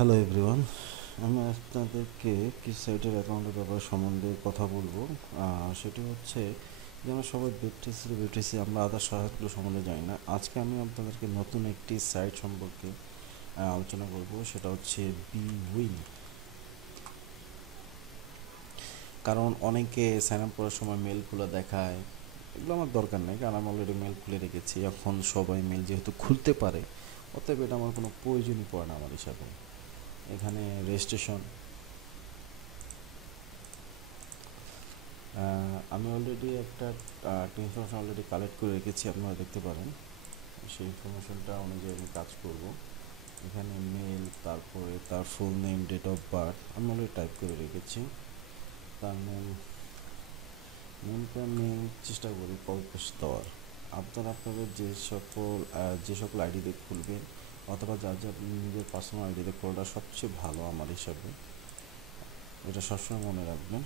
Hello everyone, আমি আপনাদেরকে কিছু সাইটের অ্যাকাউন্টের ব্যাপারে সম্বন্ধে কথা বলবো। সেটি হচ্ছে যে আমরা সবাই বিটিসি আমরা আদার সাইটগুলো সম্বন্ধে জানি না। আজকে আমি আপনাদেরকে নতুন একটি সাইট সম্পর্কে আলোচনা করব, সেটা হচ্ছে বিউইন। কারণ অনেকে সাইন আপ করার সময় মেল খোলা দেখায়, এগুলো আমার দরকার নেই, কারণ আমি অলরেডি মেল খুলে রেখেছি। এখন সবাই মেল যেহেতু খুলতে পারে, অতএব এটা আমার কোনো প্রয়োজনই পড়ে না আমার হিসাবে। এখানে রেজিস্ট্রেশন আমি অলরেডি একটা ইনফরমেশন অলরেডি কালেক্ট করে রেখেছি, আপনারা দেখতে পারেন। সেই ইনফরমেশনটা অনুযায়ী আমি কাজ করব। এখানে মেল, তারপরে তার full name, date of birth আমি অলরেডি টাইপ করে রেখেছি। তার নেমটা আমি চেষ্টা করি কপি পেস্ট দেওয়ার। আপনারা আপনাদের যে সকল আইডিতে খুলবেন, অথবা যার যার নিজের পার্সোনাল আইডিতে খোলাটা সবচেয়ে ভালো আমার হিসাবে। এটা সবসময় মনে রাখবেন।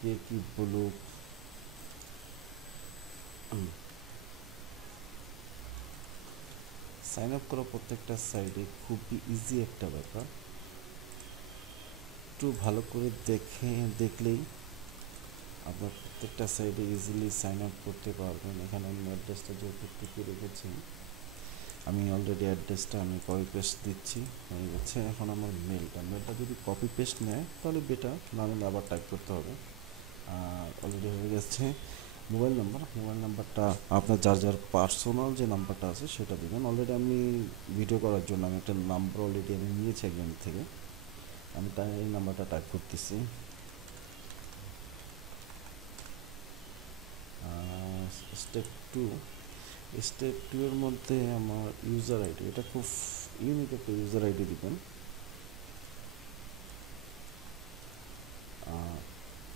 কে কী বলুক, সাইন আপ করা প্রত্যেকটা সাইটে খুবই ইজি একটা ব্যাপার। একটু ভালো করে দেখলেই আপনার প্রত্যেকটা সাইটে ইজিলি সাইন আপ করতে পারবেন। এখানে আমি অ্যাড্রেসটা যেহেতু টুকু রেখেছি, আমি অলরেডি অ্যাড্রেসটা আমি কপি পেস্ট দিচ্ছি, হয়ে গেছে। এখন আমার মেলটা যদি কপি পেস্ট নেয় তাহলে বেটার, না নিলে আবার টাইপ করতে হবে। আর অলরেডি হয়ে গেছে। মোবাইল নাম্বারটা আপনার যার যার পার্সোনাল যে নাম্বারটা আছে সেটা দেবেন। অলরেডি আমি ভিডিও করার জন্য আমি একটা নাম্বার অলরেডি আমি নিয়েছি একজন থেকে, আমি তাই এই নাম্বারটা টাইপ করতেছি। স্টেপ টু এর মধ্যে আমার ইউজার আইডি, এটা খুব ইউনিক একটা ইউজার আইডি দিবেন।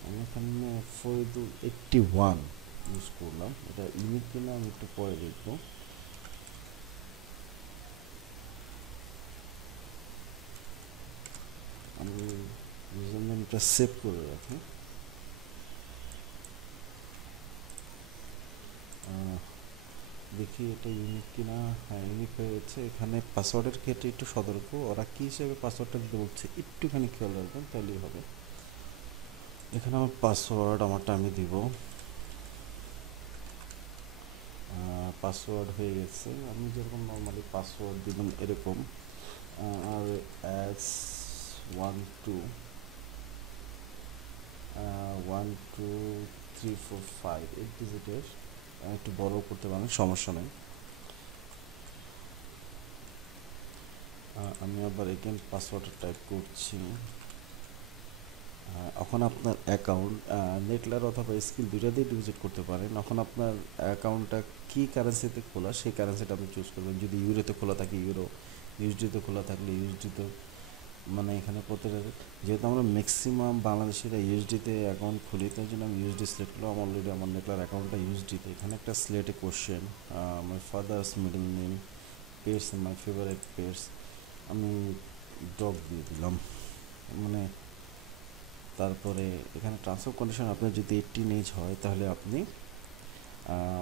আমি এখানে ফরিদুল 81 ইউজ করলাম, এটা ইউনিক কিনা আমি একটু পরে দেখবো। আমি ইউজার নেমটা সেভ করে রাখি। দেখি এটা ইউনিক কিনা। হ্যাঁ, ইউনিক হয়ে গেছে। এখানে পাসওয়ার্ডের ক্ষেত্রে একটু সতর্ক, ওরা কী হিসেবে পাসওয়ার্ডটা দিতে বলছে একটুখানি খেয়াল রাখবেন, তাহলেই হবে। এখানে আমার পাসওয়ার্ড আমারটা আমি দিব। পাসওয়ার্ড হয়ে গেছে। আপনি যেরকম নর্মালি পাসওয়ার্ড দিবেন এরকম, আর এস 1 2 1 2 3 4 5 8 ডিজিটের, একটু বড় করতে পারেন, সমস্যা নেই। আমি আবার এগেন পাসওয়ার্ডটা টাইপ করছি। এখন আপনার অ্যাকাউন্ট নেটলার অথবা স্কিল দুইটা দিয়ে ডিপোজিট করতে পারেন। এখন আপনার অ্যাকাউন্টটা কী কারেন্সিতে খোলা সেই কারেন্সিটা আপনি চুজ করবেন। যদি ইউরোতে খোলা থাকে ইউরো, ইউএসডিতে খোলা থাকলে ইউএসডিতে। মানে এখানে প্রত্যেকটা, যেহেতু আমরা ম্যাক্সিমাম বাংলাদেশিরা ইউএসডিতে অ্যাকাউন্ট খুলি, তাই জন্য আমি ইউএসডি সিলেক্ট করলাম। অলরেডি আমার নেটলার অ্যাকাউন্টটা ইউএসডিতে। এখানে একটা সিলেক্টে question, my father's middle name, pets my favourite pets, আমি ডগ দিয়ে দিলাম। মানে তারপরে এখানে ট্রান্সফার কন্ডিশন, আপনার যদি 18 এজ হয় তাহলে আপনি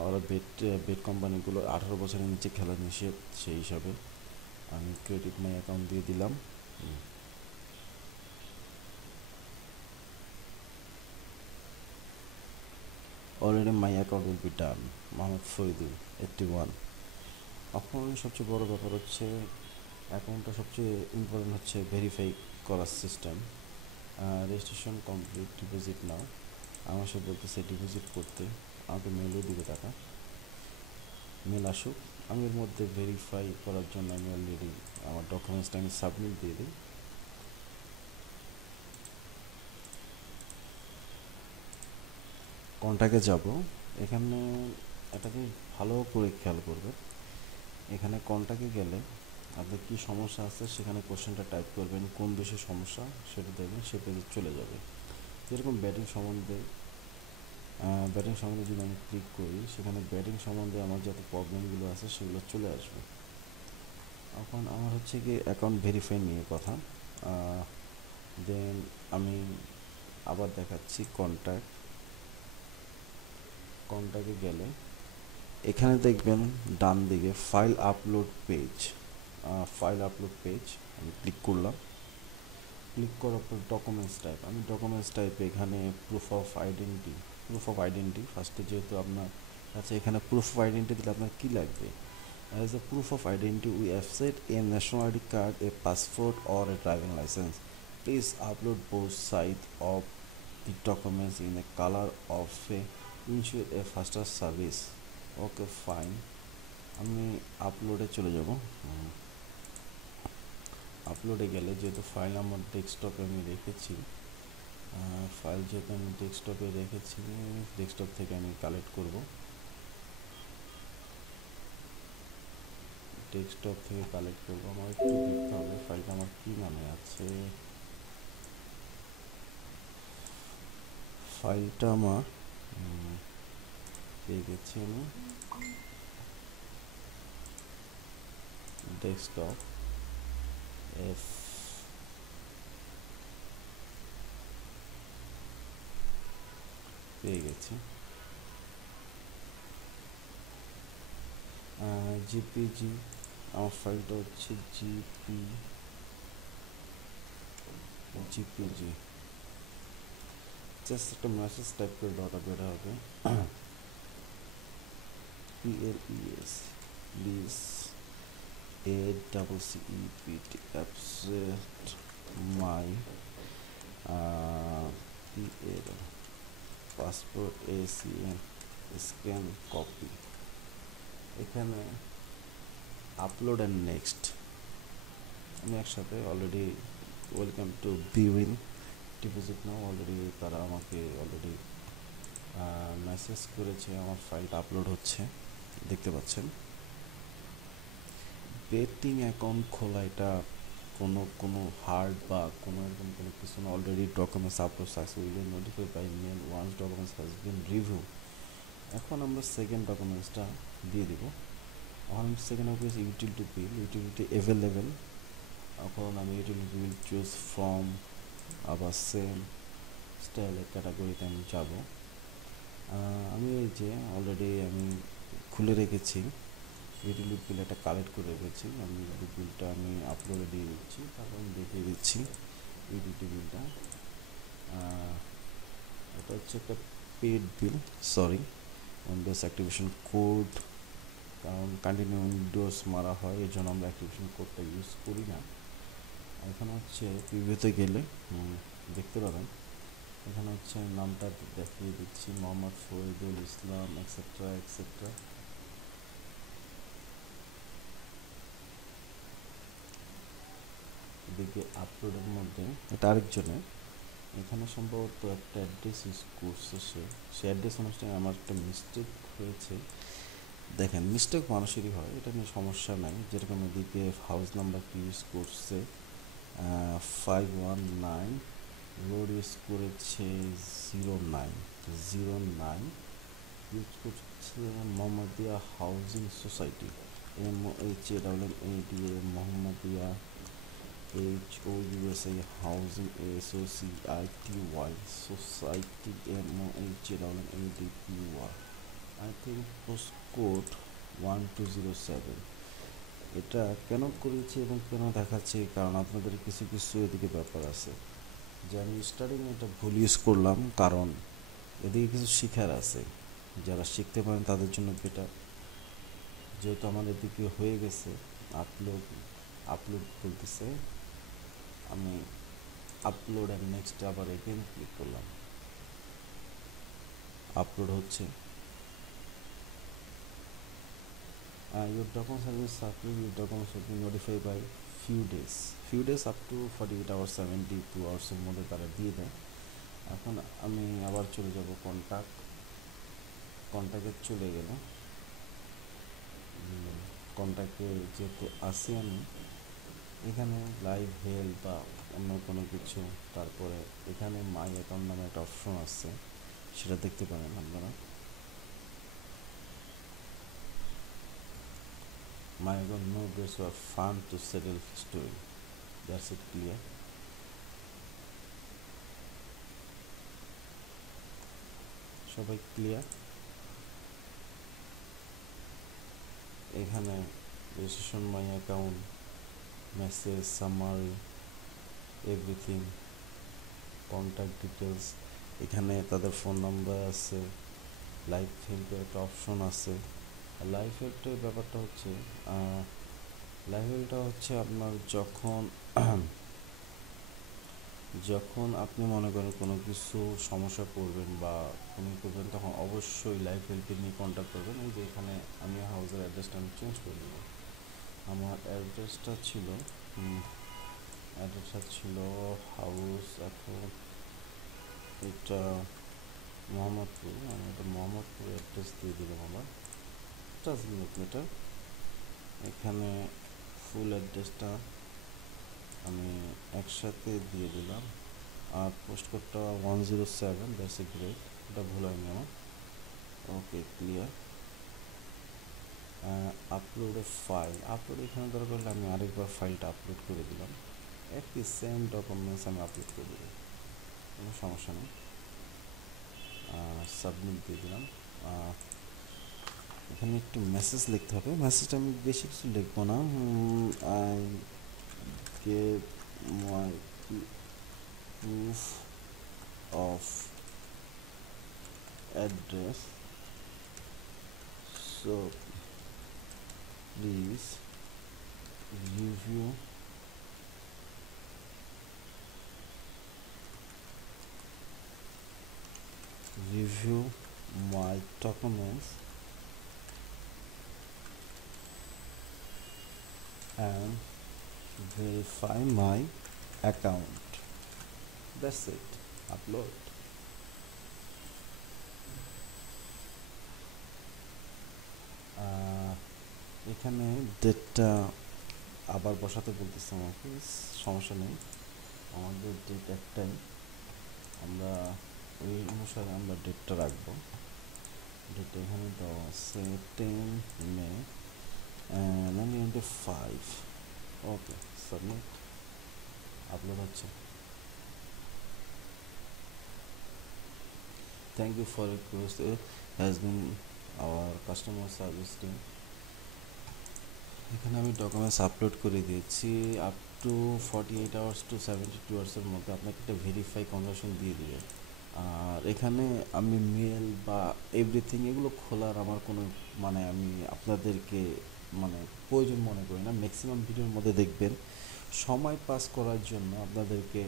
ওরা বেড কোম্পানিগুলো 18 বছরের নিচে খেলা নিষেধ, সেই হিসাবে আমি ক্রেডিট মাই অ্যাকাউন্ট দিয়ে দিলাম। Already my account will be done. Mohammad Faridul 81। এখন সবচেয়ে বড় ব্যাপার হচ্ছে অ্যাকাউন্টটা সবচেয়ে ইম্পর্টেন্ট হচ্ছে ভেরিফাই করার সিস্টেম। রেজিস্ট্রেশন কমপ্লিট, ডিপোজিট নাও। আমার সে বলতেছে ডিপোজিট করতে, আমাকে মেলও দিবে টাকা, মেল আসুক। আমি এর মধ্যে ভেরিফাই করার জন্য আমি অলরেডি আমার ডকুমেন্টসটা আমি সাবমিট দিয়ে দিই। কন্ট্যাক্টে যাব। এখানে এটাকে ভালো করে খেয়াল করবে। এখানে কন্ট্যাক্টে গেলে আপনার কী সমস্যা আছে সেখানে কোশ্চেনটা টাইপ করবেন, কোন দেশের সমস্যা সেটা দেখবেন, সে পেজে চলে যাবে। যেরকম ব্যাটিং সম্বন্ধে যদি আমি ক্লিক করি, সেখানে ব্যাটিং সম্বন্ধে আমার যত প্রবলেমগুলো আছে সেগুলো চলে আসবে। এখন আমার হচ্ছে কি অ্যাকাউন্ট ভেরিফাই নিয়ে কথা। দেন আমি আবার দেখাচ্ছি কন্ট্যাক্টে গেলে এখানে দেখবেন ডান দিকে file upload page, file upload page আমি ক্লিক করলাম। ক্লিক করার পর ডকুমেন্টস টাইপ, আমি ডকুমেন্টস টাইপে এখানে প্রুফ অফ আইডেন্টি ফার্স্টে, যেহেতু আপনার কাছে এখানে প্রুফ অফ আইডেন্টি দিলে আপনার কী লাগবে? As a proof of identity, we have set a national ID card, a passport, or a driving license. Please upload both sides of the documents in a color of a ensure a faster service. Okay, fine. আমি আপলোডে চলে যাব। আপলোডে গেলে যেহেতু file আমার ডেস্কটপে আমি রেখেছি, file যেহেতু আমি ডেস্কটপে রেখেছি, ডেস্কটপ থেকে আমি কালেক্ট করব। ডেস্কটপ থেকে কালেক্ট করবো। আমার একটু দেখতে হবে ফাইলটা আমার কী নামে আছে। ফাইলটা আমার পেয়ে গেছি আমি, ডেস্কটপ এফ পেয়ে গেছি। জিপিজি, আমার ফাইলটা হচ্ছে জিপিজি। জাস্ট একটা মেসেজ টাইপ করে ডটা বের হবে, PLES please ACCEPT absent my PL passport ACN scan copy। এখানে আপলোড অ্যান্ড নেক্সট আমি একসাথে already welcome to viewing deposit now, already তারা আমাকে অলরেডি মেসেজ করেছে, আমার ফাইলটা আপলোড হচ্ছে, দেখতে পাচ্ছেন। বেটিং অ্যাকাউন্ট খোলা এটা কোনো হার্ড বা কোনো এরকম কোনো কিছু না, already documents upload successfully notify by mail once documents has been review. এখন আমরা সেকেন্ড ডকুমেন্টসটা দিয়ে দিব। এখন সেকেন্ড হবে ইউটিলিটি বিল, ইউটিলিটি অ্যাভেলেবেল। এখন আমি ইউটিলিটি বিল চুজ ফ্রম, আবার সেম স্টাইলের ক্যাটাগরিতে আমি যাব। আমি এই যে অলরেডি আমি খুলে রেখেছি ইউটিলিটি বিল, একটা কালেক্ট করে রেখেছি। আমি ইউটিলিটি বিলটা আমি আপলোডে দিয়ে দিচ্ছি, তারপর আমি দেখিয়ে দিচ্ছি ইউটিলিটি বিলটা। এটা হচ্ছে একটা পেড বিল, সরি উইন্ডোজ অ্যাক্টিভেশন কোড, কারণ কন্টিনিউ উইন্ডোজ মারা হয়, এই জন্য আমরা অ্যাক্টিভেশন কোডটা ইউজ করি না। এখানে হচ্ছে প্রিভিউতে গেলে দেখতে পাবেন, এখানে হচ্ছে নামটা দেখিয়ে দিচ্ছি, মোহাম্মদ ফরিদুল ইসলাম এক্সেট্রা এক্সেট্রা। এদিকে আপলোডের মধ্যে এটা আরেকজনের, এখানে সম্ভবত একটা অ্যাড্রেস ইউজ করছে, সে অ্যাড্রেস অনুসারে আমার একটা মিস্টেক হয়েছে। দেখেন মিস্টেক মানুষেরই হয়, এটা নিয়ে সমস্যা নাই। যেরকম এদিকে হাউস নাম্বারটি ইউজ করছে 519, রোড ইউজ করেছে 09 ইউজ করছে Mohammadia housing society, MOHAWNADA Mohammadia HOUSA housing SOCITY society MOHAWNADPY। I think postcode 1207। এটা কেন করেছি এবং কেন দেখাচ্ছি, কারণ আপনাদের কিছু এদিকে ব্যাপার আছে যে আমি স্টার্টিংয়ে এটা ভুল ইউজ করলাম, কারণ এদিকে কিছু শেখার আছে, যারা শিখতে পারেন তাদের জন্য বেটার। যেহেতু আমার এদিকে হয়ে গেছে আপলোড বলতেছে, আমি আপলোড অ্যান্ড নেক্সট আবার এগেন ক্লিক করলাম, আপলোড হচ্ছে। Your document service supply, your documents will be notified by few days up to 48 hours 72 hours এর মধ্যে তারা দিয়ে দেয়। এখন আমি আবার চলে যাব কন্ট্যাক্টে চলে গেলে, কন্ট্যাক্টে যেহেতু আসি আমি, এখানে লাইভ হেল্প বা অন্য কোনো কিছু, তারপরে এখানে মাই অ্যাকাউন্ট নামে একটা অপশন আছে, সেটা দেখতে পারেন আপনারা। My account no days were fun to settle story. That's it, clear? সবাই ক্লিয়ার? এখানে registration my account message summary everything, contact details, এখানে তাদের ফোন নাম্বার আছে, লাইভ হেল্পের একটা অপশন আছে। লাইভ হেল্পের ব্যাপারটা হচ্ছে লাইভ হেল্পটা হচ্ছে আপনার যখন যখন আপনি মনে করেন কোনো কিছু সমস্যা পড়বেন বা কোনো করবেন, তখন অবশ্যই লাইভ হেল্পে নিয়ে কন্ট্যাক্ট করবেন। এই যে এখানে আমি হাউসের অ্যাড্রেসটা আমি চেঞ্জ করে দেবো। আমার অ্যাড্রেসটা ছিল হাউস, এখন এটা মোহাম্মদপুর, আমি এটা মোহাম্মদপুর অ্যাড্রেস দিয়ে দিলাম। আমার ট্রান্সমিট এটা এখানে ফুল অ্যাড্রেসটা আমি একসাথে দিয়ে দিলাম। আর পোস্ট কোডটা 107, দ্যাটস এ গ্রেট, এটা ভুল হয়নি আমার। ওকে, ক্লিয়ার। আপলোডে আপলোড এখানে দরকার হলে আমি আরেকবার ফাইলটা আপলোড করে দিলাম, একই সেম ডকুমেন্টস আমি আপলোড করে দিলাম, কোনো সমস্যা নেই। সাবমিট দিয়ে দিলাম। এখানে একটু মেসেজ লিখতে হবে, মেসেজটা আমি বেশি কিছু লিখবো না। I gave my proof of address, so please review my documents and verify my account. That's it. Upload. এখানে ডেটটা আবার বসাতে বলতেছে আমাকে, সমস্যা নেই, আমাদের ডেট একটাই, আমরা ওই অনুসারে আমরা ডেটটা রাখবো। ডেটটা এখানে দেওয়া আছে 10 May 1995। ওকে, সাবমিট, আপলোড হচ্ছে। Thank you for request has been our customer service team. এখানে আমি ডকুমেন্টস আপলোড করে দিয়েছি। আপ টু 48 আওয়ার্স টু 72 আওয়ার্সের মধ্যে আপনাকে একটা ভেরিফাই কনভার্সন দিয়ে দিবে। আর এখানে আমি মেল বা এভরিথিং এগুলো খোলার আমার কোনো আমি আপনাদেরকে প্রয়োজন মনে করি না। ম্যাক্সিমাম ভিডিওর মধ্যে দেখবেন সময় পাস করার জন্য আপনাদেরকে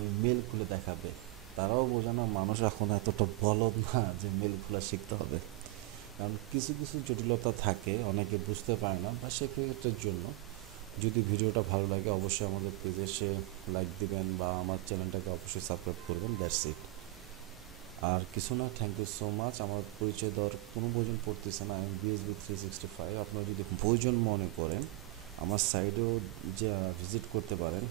ওই মেল খুলে দেখাবে। তারাও বোঝে না মানুষ এখন এতটা বলদ না যে মেল খোলা শিখতে হবে, কারণ কিছু কিছু জটিলতা থাকে, অনেকে বুঝতে পারে না। বা সেক্ষেত্রের জন্য যদি ভিডিওটা ভালো লাগে অবশ্যই আমাদের পেজে এসে লাইক দিবেন বা আমার চ্যানেলটাকে অবশ্যই সাবস্ক্রাইব করবেন। দ্যাটস ইট, আর কিছু না। Thank you so much. আমার পরিচয় দেওয়ার কোনো প্রয়োজন পড়তেছে না, আমি BSB365। আপনারা যদি প্রয়োজন মনে করেন আমার সাইটেও যে ভিজিট করতে পারেন।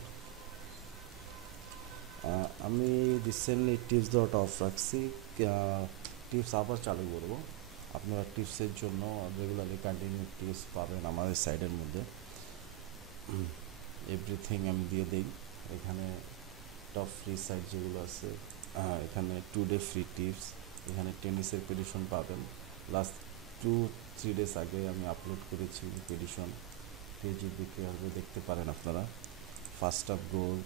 আমি রিসেন্টলি টিপস দেওয়াটা অফ রাখছি, টিপস আবার চালু করব। আপনারা টিপসের জন্য রেগুলারলি কন্টিনিউ টিপস পাবেন আমাদের সাইটের মধ্যে। এভরিথিং আমি দিয়ে দিই এখানে, টপ ফ্রি সাইট যেগুলো আছে, এখানে 2 ডে ফ্রি টিপস, এখানে টেনিসের পেডিশন পাবেন। লাস্ট 2-3 ডেজ আগে আমি আপলোড করেছি পেডিশন, পেজে বিক্রি হবে, দেখতে পারেন আপনারা। ফার্স্ট আপ গোল।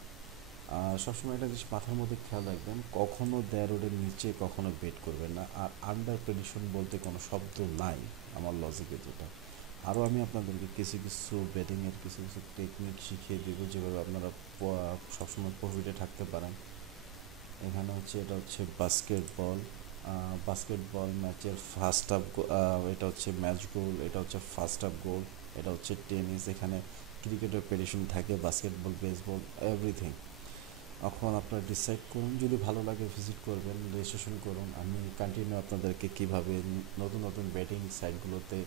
আর সবসময় একটা জিনিস মাথার মধ্যে খেয়াল রাখবেন, কখনও রোডের নিচে কখনো বেট করবেন না। আর আন্ডার প্রেডিকশন বলতে কোনো শব্দ নাই আমার লজিকে যেটা। আরও আমি আপনাদেরকে কিছু কিছু ব্যাটিংয়ের কিছু কিছু টেকনিক শিখিয়ে দেবো, যেভাবে আপনারা সবসময় প্রফিটে থাকতে পারেন। এখানে এটা হচ্ছে বাস্কেটবল ম্যাচের ফার্স্ট আপ, এটা হচ্ছে ম্যাচ গোল, এটা হচ্ছে ফার্স্ট আপ গোল, এটা হচ্ছে টেনিস, এখানে ক্রিকেটের প্রেডিকশন থাকে, বাস্কেটবল, বেসবল, এভরিথিং। এখন আপনারা ডিসাইড করুন, যদি ভালো লাগে ভিজিট করবেন, রেজিস্ট্রেশন করুন। আমি কন্টিনিউ আপনাদেরকে কীভাবে নতুন নতুন ব্যাটিং সাইটগুলোতে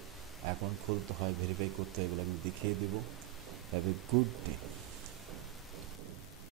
অ্যাকাউন্ট খুলতে হয়, ভেরিফাই করতে হয়, এগুলো আমি দেখিয়ে দেবো। Have a good day.